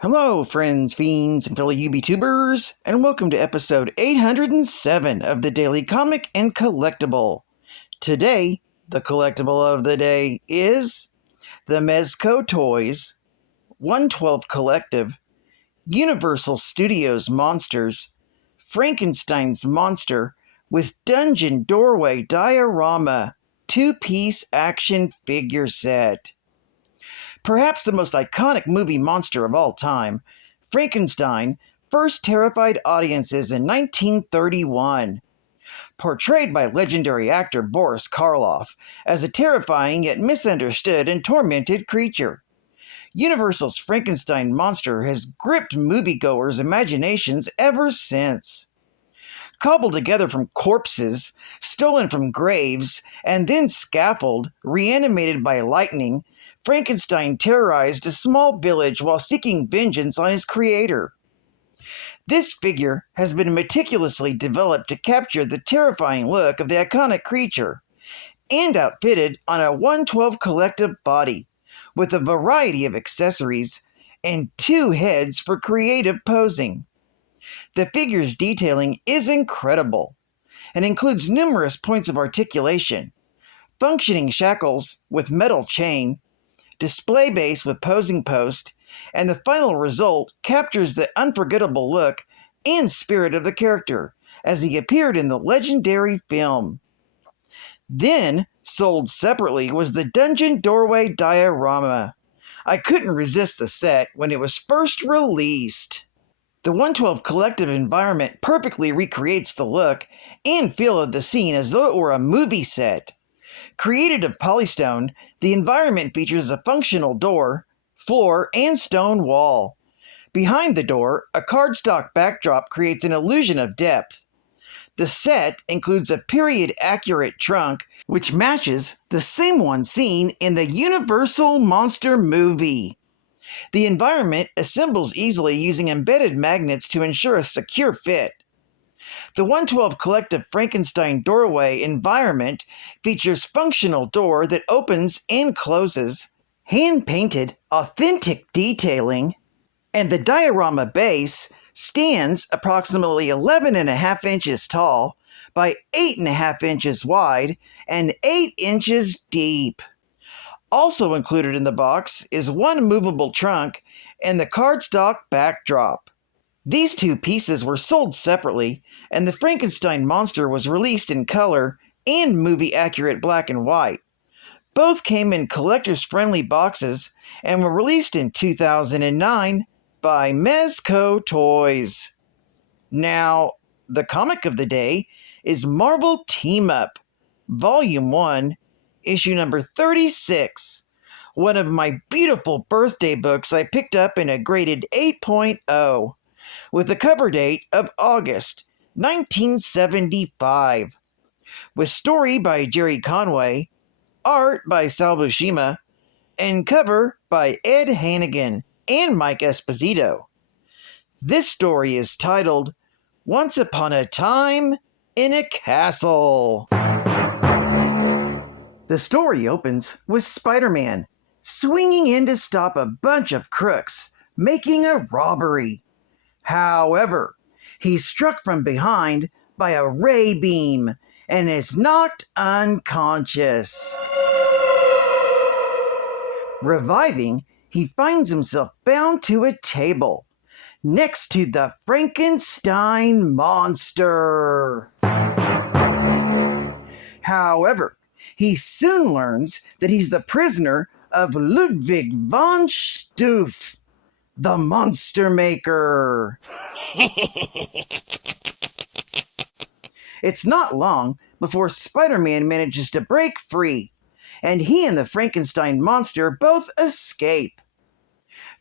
Hello, friends, fiends, and fellow UBTubers, and welcome to episode 807 of the Daily Comic and Collectible. Today, the collectible of the day is the Mezco Toyz 112 Collective, Universal Studios Monsters, Frankenstein's Monster with Dungeon Doorway Diorama 2-piece action figure set. Perhaps the most iconic movie monster of all time, Frankenstein first terrified audiences in 1931. Portrayed by legendary actor Boris Karloff as a terrifying yet misunderstood and tormented creature, Universal's Frankenstein monster has gripped moviegoers' imaginations ever since. Cobbled together from corpses, stolen from graves, and then scaffolded, reanimated by lightning, Frankenstein terrorized a small village while seeking vengeance on his creator. This figure has been meticulously developed to capture the terrifying look of the iconic creature, and outfitted on a 112 collective body, with a variety of accessories, and 2 heads for creative posing. The figure's detailing is incredible, and includes numerous points of articulation, functioning shackles with metal chain, display base with posing post, and the final result captures the unforgettable look and spirit of the character as he appeared in the legendary film. Then, sold separately, was the Dungeon Doorway Diorama. I couldn't resist the set when it was first released. The 112 collective environment perfectly recreates the look and feel of the scene as though it were a movie set. Created of polystone, the environment features a functional door, floor, and stone wall. Behind the door, a cardstock backdrop creates an illusion of depth. The set includes a period-accurate trunk, which matches the same one seen in the Universal Monster movie. The environment assembles easily using embedded magnets to ensure a secure fit. The 112 Collective Frankenstein doorway environment features functional door that opens and closes, hand-painted, authentic detailing, and the diorama base stands approximately 11.5 inches tall by 8.5 inches wide and 8 inches deep. Also included in the box is 1 movable trunk and the cardstock backdrop. These 2 pieces were sold separately, and the Frankenstein monster was released in color and movie-accurate black and white. Both came in collectors-friendly boxes and were released in 2009 by Mezco Toyz. Now, the comic of the day is Marvel Team Up, Volume 1, issue number 36, one of my beautiful birthday books I picked up in a graded 8.0, with the cover date of August 1975, with story by Jerry Conway, art by Sal Buscema, and cover by Ed Hannigan and Mike Esposito. This story is titled Once Upon a Time in a Castle. The story opens with Spider-Man swinging in to stop a bunch of crooks making a robbery. However, he's struck from behind by a ray beam and is knocked unconscious. Reviving, he finds himself bound to a table next to the Frankenstein monster. However, he soon learns that he's the prisoner of Ludwig von Stoof, the Monster Maker. It's not long before Spider-Man manages to break free, and he and the Frankenstein monster both escape.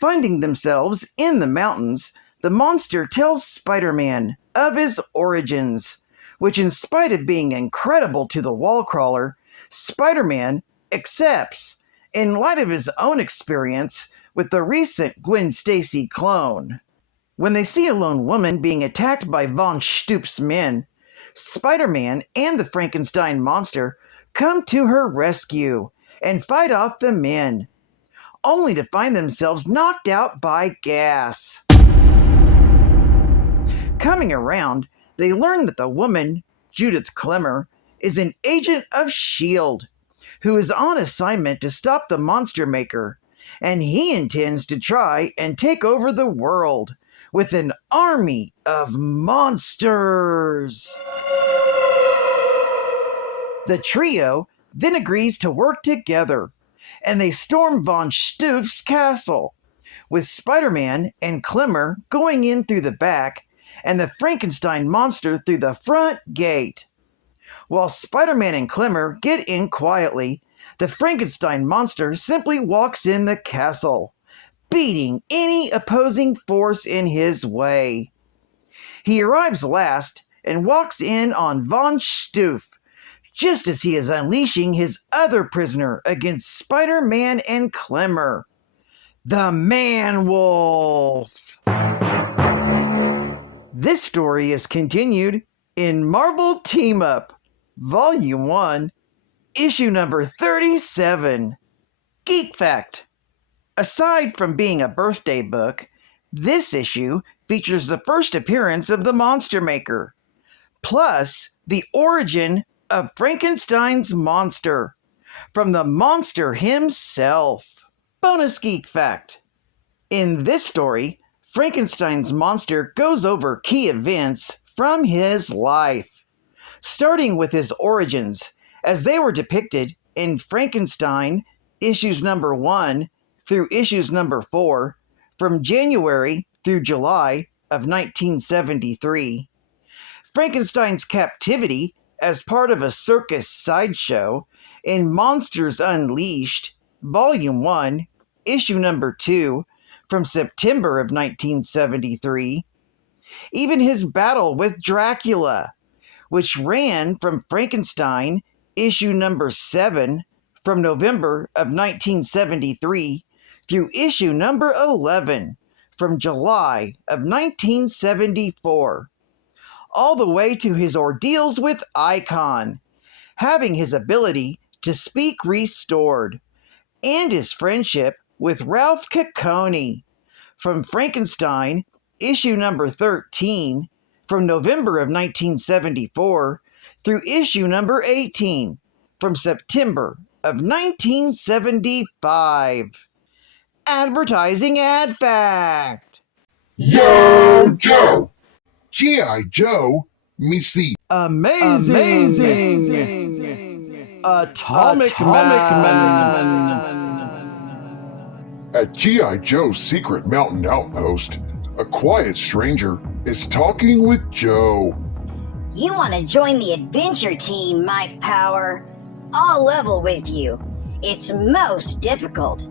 Finding themselves in the mountains, the monster tells Spider-Man of his origins, which, in spite of being incredible to the wall crawler, Spider-Man accepts in light of his own experience with the recent Gwen Stacy clone. When they see a lone woman being attacked by Von Stoop's men, Spider-Man and the Frankenstein monster come to her rescue and fight off the men. only to find themselves knocked out by gas. Coming around, they learn that the woman, Judith Clemmer, is an agent of S.H.I.E.L.D., who is on assignment to stop the Monster Maker, and he intends to try and take over the world with an army of monsters. The trio then agrees to work together, and they storm von Stoof's castle, with Spider-Man and Clemmer going in through the back and the Frankenstein monster through the front gate. While Spider-Man and Clemmer get in quietly, the Frankenstein monster simply walks in the castle, beating any opposing force in his way. He arrives last and walks in on von Stoof, just as he is unleashing his other prisoner against Spider-Man and Clemmer, the Man-Wolf. This story is continued in Marvel Team-Up, Volume 1, Issue number 37. Geek Fact. Aside from being a birthday book, this issue features the first appearance of the Monster Maker, plus the origin of Frankenstein's monster, from the monster himself. Bonus Geek Fact. In this story, Frankenstein's monster goes over key events from his life, starting with his origins, as they were depicted in Frankenstein issues number 1 through issues number 4, from January through July of 1973. Frankenstein's captivity as part of a circus sideshow in Monsters Unleashed, Volume 1, issue number 2, from September of 1973. Even his battle with Dracula, which ran from Frankenstein, issue number 7, from November of 1973 through issue number 11, from July of 1974, all the way to his ordeals with Icon, having his ability to speak restored, and his friendship with Ralph Ciccone, from Frankenstein, issue number 13, from November of 1974 through issue number 18, from September of 1975. Advertising Ad Fact. Yo, Joe! G.I. Joe meets the amazing Atomic Man. At G.I. Joe's secret mountain outpost, a quiet stranger is talking with Joe. You want to join the adventure team, Mike Power? I'll level with you. It's most difficult.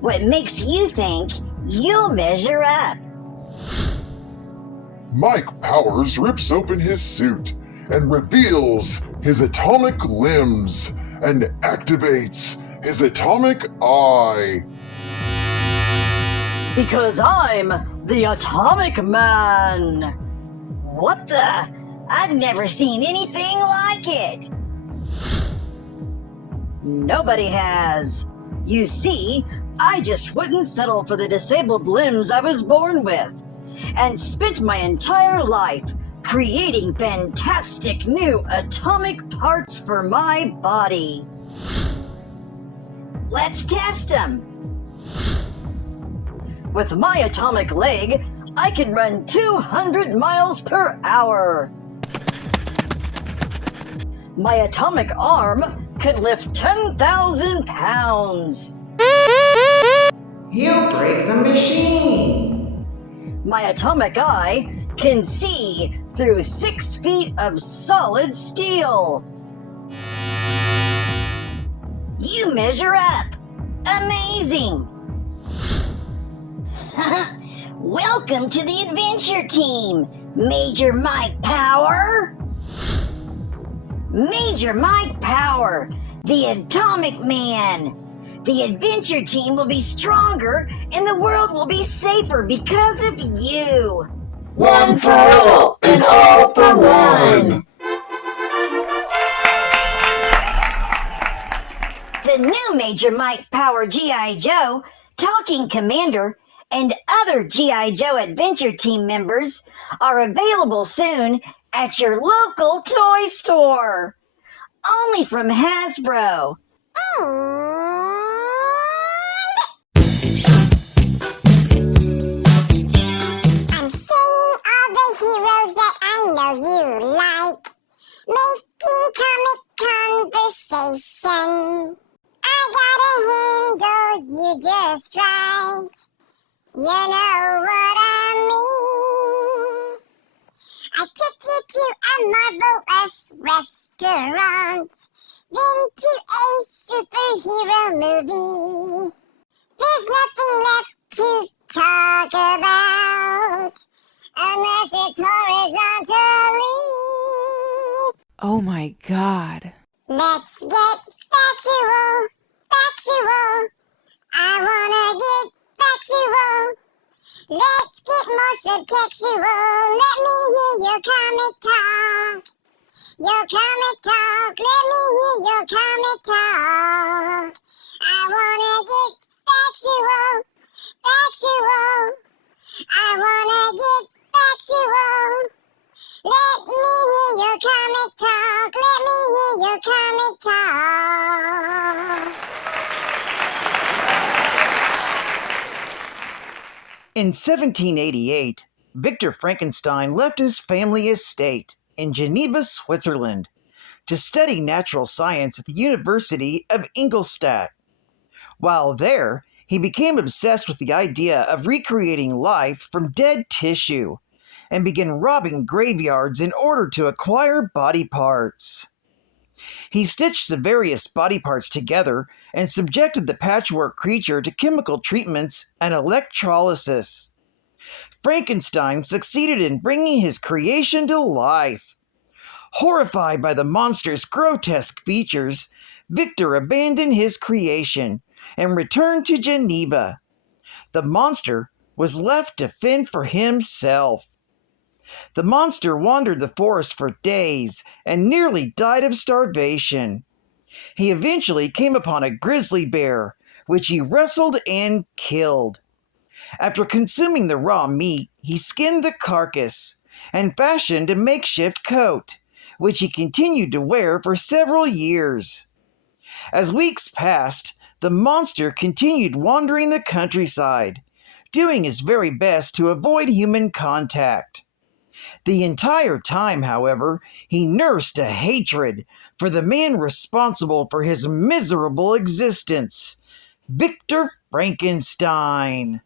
What makes you think you'll measure up? Mike Powers rips open his suit and reveals his atomic limbs and activates his atomic eye. Because I'm the Atomic Man! What the? I've never seen anything like it! Nobody has. You see, I just wouldn't settle for the disabled limbs I was born with, and spent my entire life creating fantastic new atomic parts for my body. Let's test them. With my atomic leg, I can run 200 miles per hour. My atomic arm could lift 10,000 pounds. You break the machine. My atomic eye can see through 6 feet of solid steel. You measure up. Amazing. Welcome to the adventure team, Major Mike Power. Major Mike Power, the Atomic Man. The adventure team will be stronger and the world will be safer because of you. One for all and all for one. The new Major Mike Power G.I. Joe Talking Commander, and other G.I. Joe Adventure Team members are available soon at your local toy store. Only from Hasbro. I'm saying all the heroes that I know you like, making comic conversation. I gotta handle you just right. You know what I mean. I took you to a marvelous restaurant, then to a superhero movie. There's nothing left to talk about unless it's horizontally. Oh my God. Let's get factual. I wanna get factual. Let's get more subtextual. Let me hear your comic talk. Your comic talk. Let me hear your comic talk. I wanna get factual. I wanna get factual. Let me hear your comic talk. Let me hear your comic talk. In 1788, Victor Frankenstein left his family estate in Geneva, Switzerland, to study natural science at the University of Ingolstadt. While there, he became obsessed with the idea of recreating life from dead tissue and began robbing graveyards in order to acquire body parts. He stitched the various body parts together and subjected the patchwork creature to chemical treatments and electrolysis. Frankenstein succeeded in bringing his creation to life. Horrified by the monster's grotesque features, Victor abandoned his creation and returned to Geneva. The monster was left to fend for himself. The monster wandered the forest for days and nearly died of starvation. He eventually came upon a grizzly bear, which he wrestled and killed. After consuming the raw meat, he skinned the carcass and fashioned a makeshift coat, which he continued to wear for several years. As weeks passed, the monster continued wandering the countryside, doing his very best to avoid human contact. The entire time, however, he nursed a hatred for the man responsible for his miserable existence, Victor Frankenstein.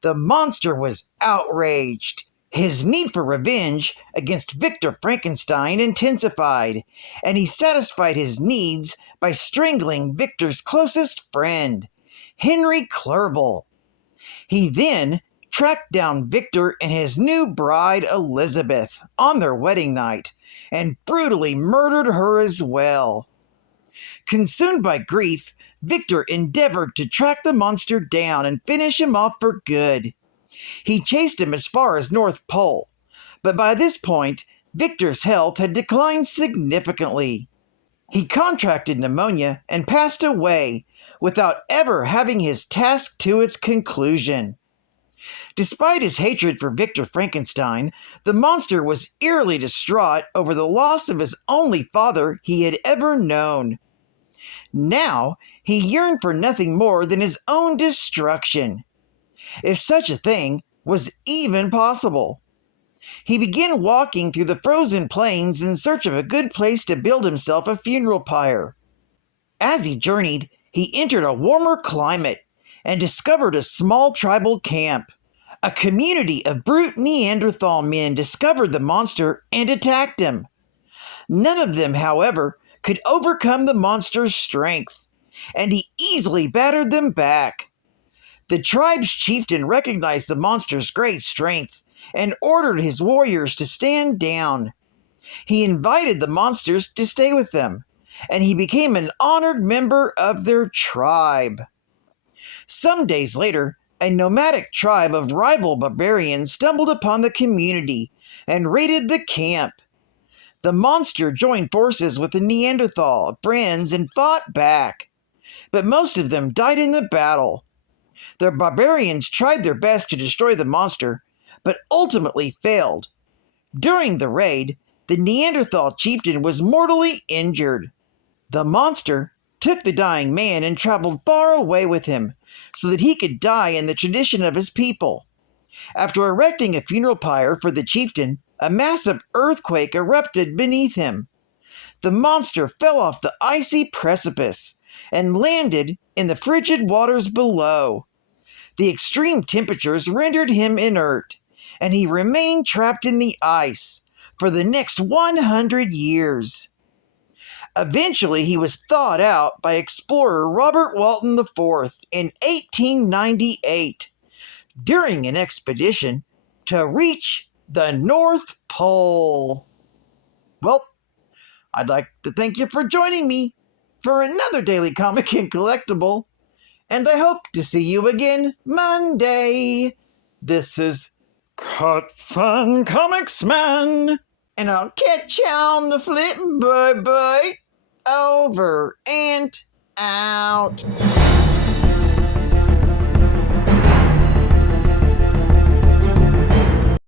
The monster was outraged. His need for revenge against Victor Frankenstein intensified, and he satisfied his needs by strangling Victor's closest friend, Henry Clerval. He then tracked down Victor and his new bride Elizabeth on their wedding night and brutally murdered her as well. Consumed by grief, Victor endeavored to track the monster down and finish him off for good. He chased him as far as North Pole, but by this point, Victor's health had declined significantly. He contracted pneumonia and passed away without ever having his task to its conclusion. Despite his hatred for Victor Frankenstein, the monster was eerily distraught over the loss of his only father he had ever known. Now, he yearned for nothing more than his own destruction, if such a thing was even possible. He began walking through the frozen plains in search of a good place to build himself a funeral pyre. As he journeyed, he entered a warmer climate and discovered a small tribal camp. A community of brute Neanderthal men discovered the monster and attacked him. None of them, however, could overcome the monster's strength, and he easily battered them back. The tribe's chieftain recognized the monster's great strength and ordered his warriors to stand down. He invited the monsters to stay with them, and he became an honored member of their tribe. Some days later, a nomadic tribe of rival barbarians stumbled upon the community and raided the camp. The monster joined forces with the Neanderthal friends and fought back, but most of them died in the battle. The barbarians tried their best to destroy the monster, but ultimately failed. During the raid, the Neanderthal chieftain was mortally injured. The monster took the dying man and traveled far away with him so that he could die in the tradition of his people. After erecting a funeral pyre for the chieftain, a massive earthquake erupted beneath him. The monster fell off the icy precipice and landed in the frigid waters below. The extreme temperatures rendered him inert, and he remained trapped in the ice for the next 100 years. Eventually, he was thawed out by explorer Robert Walton IV in 1898 during an expedition to reach the North Pole. Well, I'd like to thank you for joining me for another Daily Comic and Collectible, and I hope to see you again Monday. This is Cut Fun Comics Man, and I'll catch you on the flip. Bye-bye. Over and out.